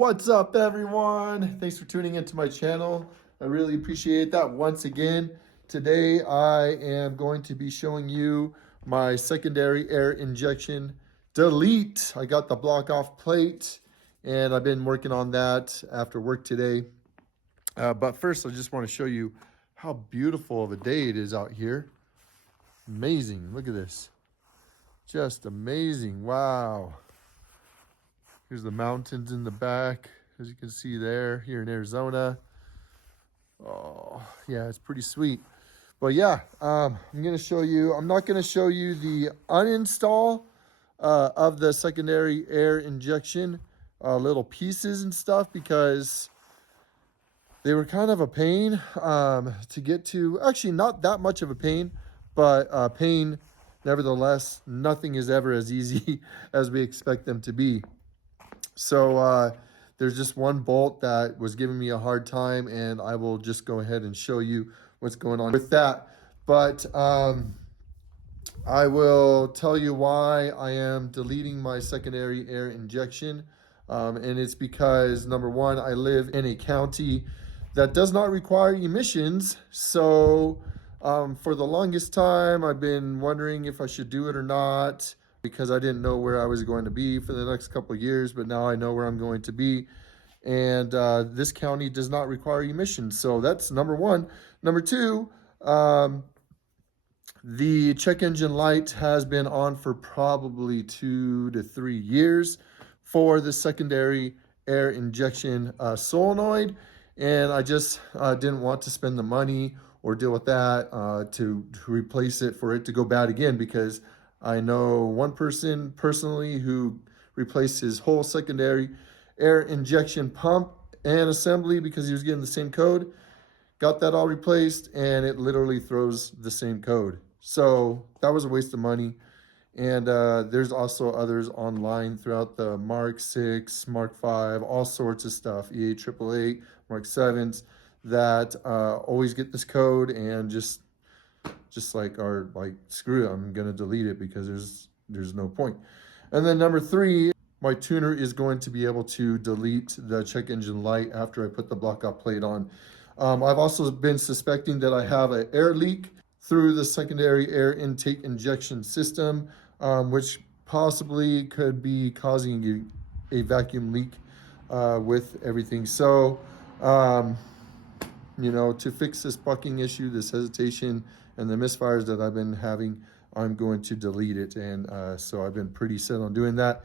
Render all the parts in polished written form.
What's up, everyone? Thanks for tuning into my channel. I really appreciate that. Once again, today I am going to be showing you my secondary air injection delete. I got the block off plate and I've been working on that after work today. But first, I just want to show you how beautiful of a day it is out here. Amazing. Look at this. Just amazing. Wow. Here's the mountains in the back, as you can see there, here in Arizona. Oh, yeah, it's pretty sweet. But yeah, I'm going to show you, I'm not going to show you the uninstall of the secondary air injection little pieces and stuff, because they were kind of a pain to get to. Actually, not that much of a pain, but pain nevertheless. Nothing is ever as easy as we expect them to be. So there's just one bolt that was giving me a hard time, and I will just go ahead and show you what's going on with that. But I will tell you why I am deleting my secondary air injection. And it's because, number one, I live in a county that does not require emissions. So for the longest time, I've been wondering if I should do it or not, because I didn't know where I was going to be for the next couple of years, but now I know where I'm going to be. And this county does not require emissions. So that's number one. Number two, the check engine light has been on for probably 2 to 3 years for the secondary air injection solenoid. And I just didn't want to spend the money or deal with that to replace it for it to go bad again, because I know one person personally who replaced his whole secondary air injection pump and assembly because he was getting the same code. Got that all replaced, and it literally throws the same code. So that was a waste of money. And there's also others online throughout the Mark 6, Mark 5, all sorts of stuff, EA 888, Mark 7s, that always get this code and just like are like, screw it, I'm gonna delete it because there's no point. And then number three, my tuner is going to be able to delete the check engine light after I put the block off plate on. I've also been suspecting that I have an air leak through the secondary air intake injection system, which possibly could be causing a vacuum leak with everything. So you know, to fix this bucking issue, this hesitation, and the misfires that I've been having, I'm going to delete it. And so I've been pretty set on doing that.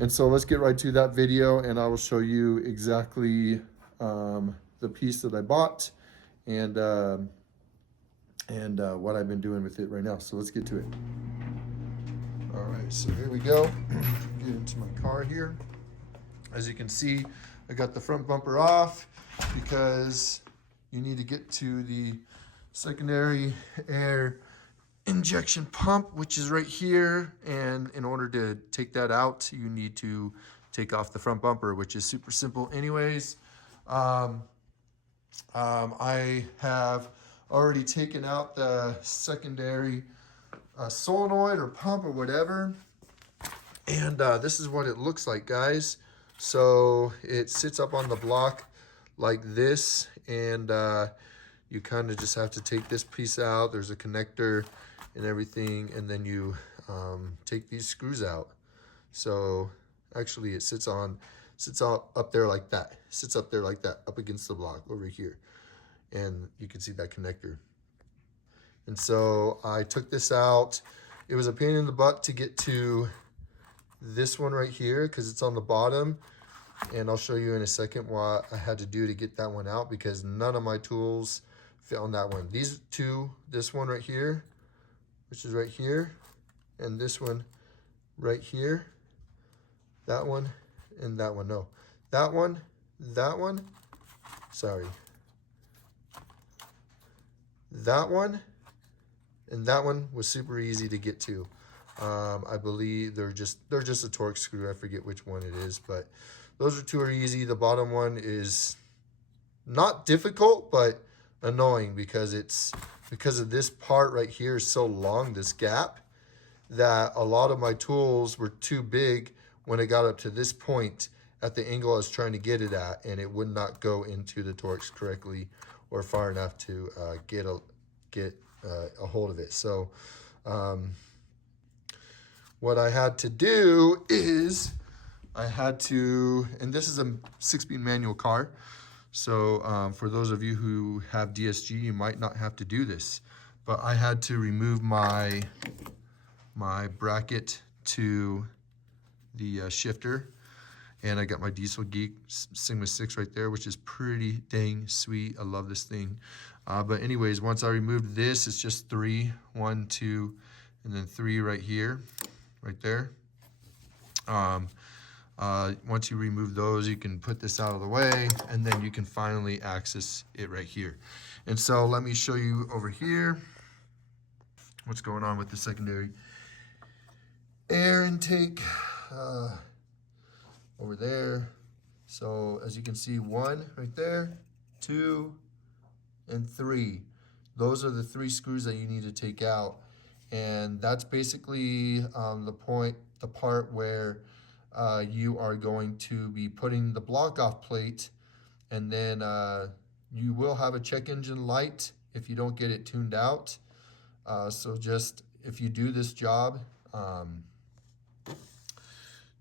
And so let's get right to that video, and I will show you exactly the piece that I bought and what I've been doing with it right now. So let's get to it. All right, so here we go. Get into my car here. As you can see, I got the front bumper off because you need to get to the secondary air injection pump, which is right here. And in order to take that out, you need to take off the front bumper, which is super simple anyways. I have already taken out the secondary solenoid or pump or whatever. And this is what it looks like, guys. So it sits up on the block like this, and you kind of just have to take this piece out. There's a connector and everything, and then you take these screws out. So actually it sits up there like that. Sits up there like that, up against the block over here. And you can see that connector. And so I took this out. It was a pain in the butt to get to this one right here because it's on the bottom. And I'll show you in a second what I had to do to get that one out, because none of my tools fit on that one. These two, this one right here, which is right here, and this one right here, that one, and that one. No, that one, sorry. That one, and that one was super easy to get to. I believe they're just a torque screw. I forget which one it is, but those two are easy. The bottom one is not difficult, but annoying because of this part right here is so long, this gap, that a lot of my tools were too big when it got up to this point, at the angle I was trying to get it at, and it would not go into the Torx correctly or far enough to get a hold of it. So what I had to do is I had to, and this is a 6-speed manual car. So for those of you who have DSG, you might not have to do this, but I had to remove my bracket to the shifter, and I got my Diesel Geek Sigma 6 right there, which is pretty dang sweet. I love this thing. But anyways, once I removed this, it's just 3, 1, 2, and then 3 right here, right there. Once you remove those, you can put this out of the way, and then you can finally access it right here. And so let me show you over here what's going on with the secondary air intake over there. So as you can see, 1 right there, 2, and 3. Those are the 3 screws that you need to take out, and that's basically the part where you are going to be putting the block off plate, and then you will have a check engine light if you don't get it tuned out. So just if you do this job,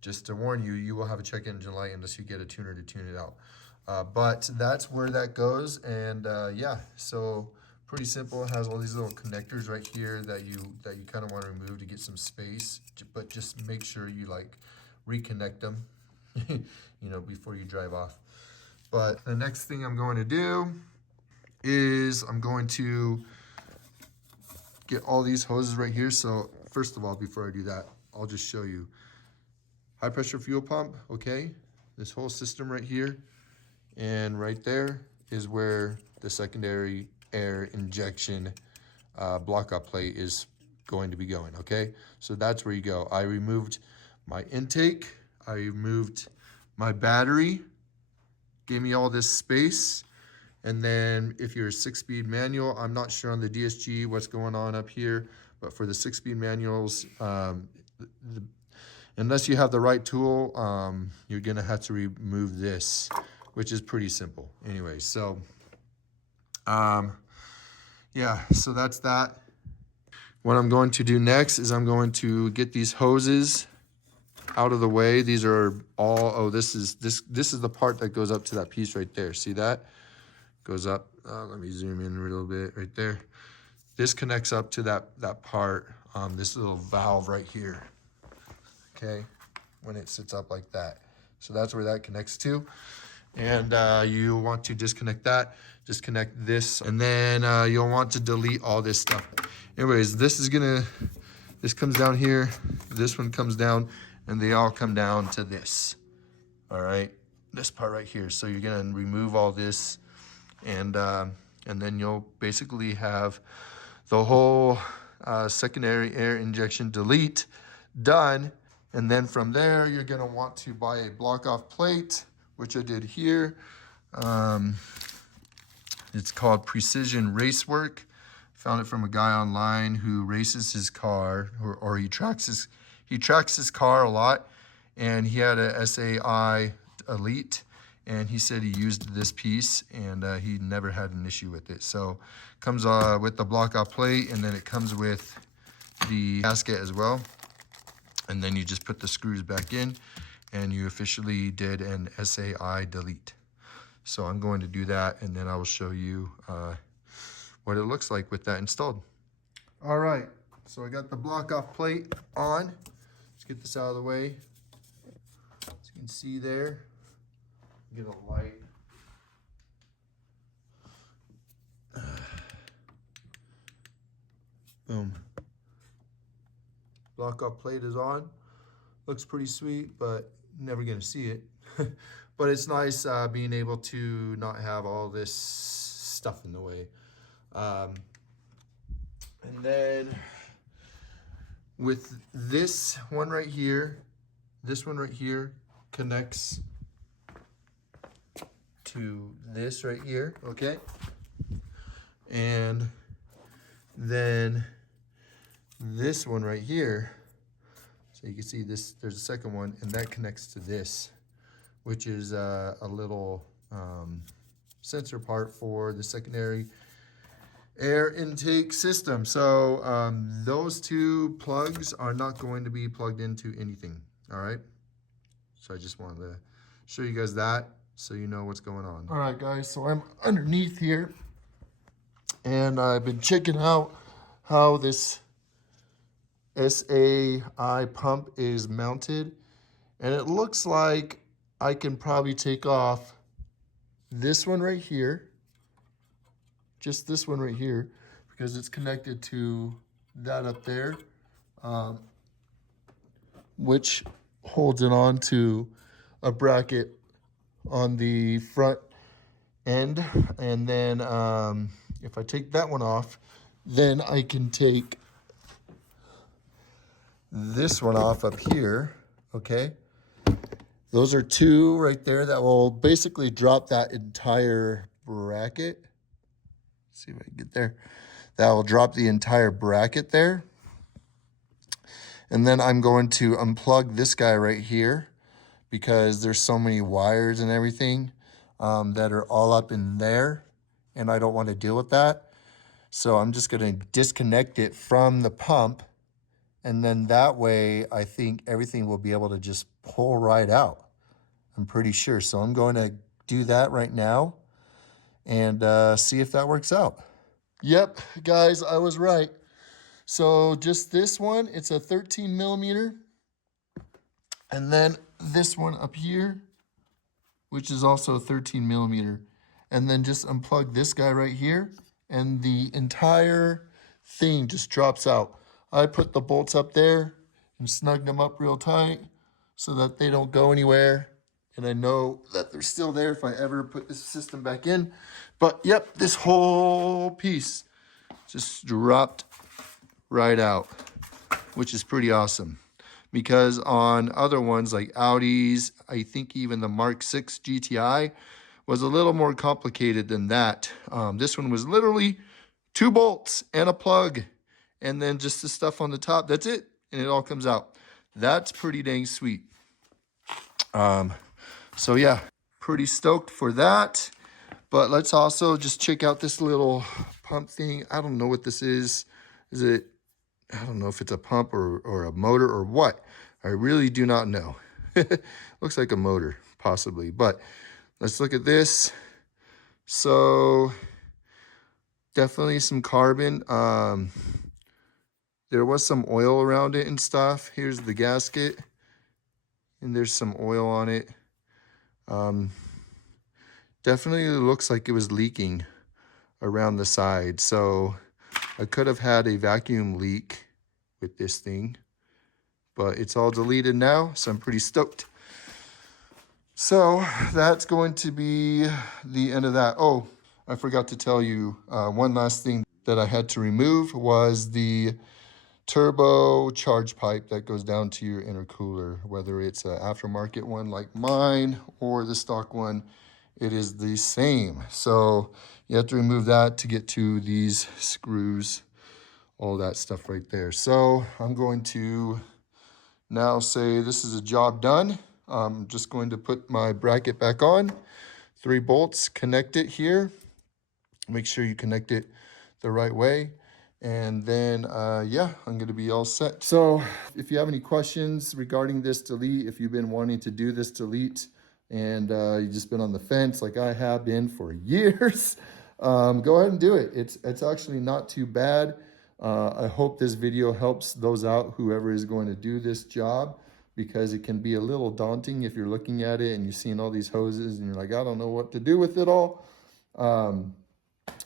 just to warn you, you will have a check engine light unless you get a tuner to tune it out. But that's where that goes, and yeah, so pretty simple. It has all these little connectors right here that you kind of want to remove to get some space, but just make sure you like reconnect them, you know, before you drive off. But the next thing I'm going to do is I'm going to get all these hoses right here. So first of all, before I do that, I'll just show you. High pressure fuel pump, okay? This whole system right here, and right there is where the secondary air injection block-up plate is going to be going, okay? So that's where you go. I removed my intake, I removed my battery, gave me all this space, and then if you're a 6-speed manual, I'm not sure on the DSG what's going on up here, but for the 6-speed manuals, unless you have the right tool, you're gonna have to remove this, which is pretty simple. Anyway, so yeah, so that's that. What I'm going to do next is I'm going to get these hoses out of the way. These are all, oh, this is the part that goes up to that piece right there. See that? Goes up, let me zoom in a little bit right there. This connects up to that part, this little valve right here, okay, when it sits up like that. So that's where that connects to. And you want to disconnect that, disconnect this, and then you'll want to delete all this stuff. Anyways, this comes down here, this one comes down, and they all come down to this, all right? This part right here. So you're gonna remove all this, and then you'll basically have the whole secondary air injection delete done. And then from there, you're gonna want to buy a block-off plate, which I did here. It's called Precision Racework. Found it from a guy online who races his car, or he tracks his car a lot, and he had a SAI Elite, and he said he used this piece, and he never had an issue with it. So it comes with the block-off plate, and then it comes with the gasket as well. And then you just put the screws back in, and you officially did an SAI delete. So I'm going to do that, and then I will show you what it looks like with that installed. All right, so I got the block-off plate on. Let's get this out of the way. As you can see there, get a light. Boom. Block-off plate is on. Looks pretty sweet, but never gonna see it. But it's nice being able to not have all this stuff in the way. And then with this one right here connects to this right here, okay? And then this one right here, so you can see this, there's a second one, and that connects to this, which is a little sensor part for the secondary air intake system. So those two plugs are not going to be plugged into anything. All right. So I just wanted to show you guys that so you know what's going on. All right, guys. So I'm underneath here, and I've been checking out how this SAI pump is mounted, and it looks like I can probably take off this one right here, just this one right here, because it's connected to that up there, which holds it on to a bracket on the front end. And then if I take that one off, then I can take this one off up here, okay? Those are two right there that will basically drop that entire bracket. Let's see if I can get there. That will drop the entire bracket there. And then I'm going to unplug this guy right here because there's so many wires and everything that are all up in there, and I don't want to deal with that. So I'm just going to disconnect it from the pump, and then that way I think everything will be able to just pull right out. I'm pretty sure. So I'm going to do that right now and see if that works out. Yep, guys, I was right. So just this one, it's a 13 millimeter. And then this one up here, which is also a 13 millimeter. And then just unplug this guy right here, and the entire thing just drops out. I put the bolts up there and snugged them up real tight so that they don't go anywhere. And I know that they're still there if I ever put this system back in. But yep, this whole piece just dropped right out, which is pretty awesome. Because on other ones like Audi's, I think even the MK7 GTI was a little more complicated than that. This one was literally 2 bolts and a plug, and then just the stuff on the top. That's it, and it all comes out. That's pretty dang sweet. So yeah, pretty stoked for that. But let's also just check out this little pump thing. I don't know what this is. I don't know if it's a pump or a motor or what. I really do not know. Looks like a motor, possibly. But let's look at this. So definitely some carbon. There was some oil around it and stuff. Here's the gasket, and there's some oil on it. Definitely looks like it was leaking around the side. So I could have had a vacuum leak with this thing, but it's all deleted now, so I'm pretty stoked. So that's going to be the end of that. Oh, I forgot to tell you one last thing that I had to remove was the turbo charge pipe that goes down to your intercooler, whether it's an aftermarket one like mine or the stock one. It is the same. So you have to remove that to get to these screws, all that stuff right there. So I'm going to now say this is a job done. I'm just going to put my bracket back on, 3 bolts, connect it here. Make sure you connect it the right way. And then, yeah, I'm going to be all set. So if you have any questions regarding this delete, if you've been wanting to do this delete and you've just been on the fence like I have been for years, go ahead and do it. It's actually not too bad. I hope this video helps those out, whoever is going to do this job, because it can be a little daunting if you're looking at it and you're seeing all these hoses and you're like, I don't know what to do with it all.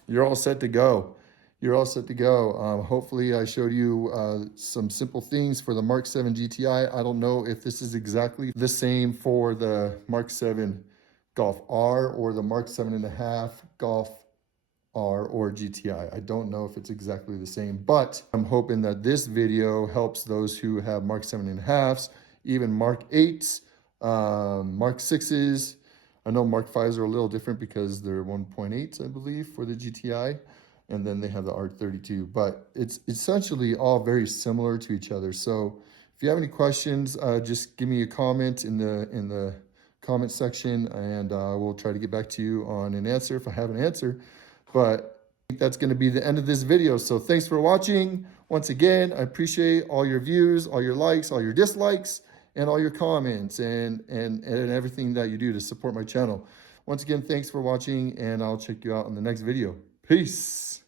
You're all set to go. You're all set to go. Hopefully I showed you some simple things for the MK7 GTI. I don't know if this is exactly the same for the MK7 Golf R or the MK7.5 Golf R or GTI. I don't know if it's exactly the same, but I'm hoping that this video helps those who have MK7.5s, even MK8s, MK6s. I know MK5s are a little different because they're 1.8s, I believe, for the GTI. And then they have the R32, but it's essentially all very similar to each other. So if you have any questions, just give me a comment in the comment section, and we'll try to get back to you on an answer if I have an answer. But I think that's going to be the end of this video. So thanks for watching. Once again, I appreciate all your views, all your likes, all your dislikes, and all your comments, and everything that you do to support my channel. Once again, thanks for watching, and I'll check you out in the next video. Peace.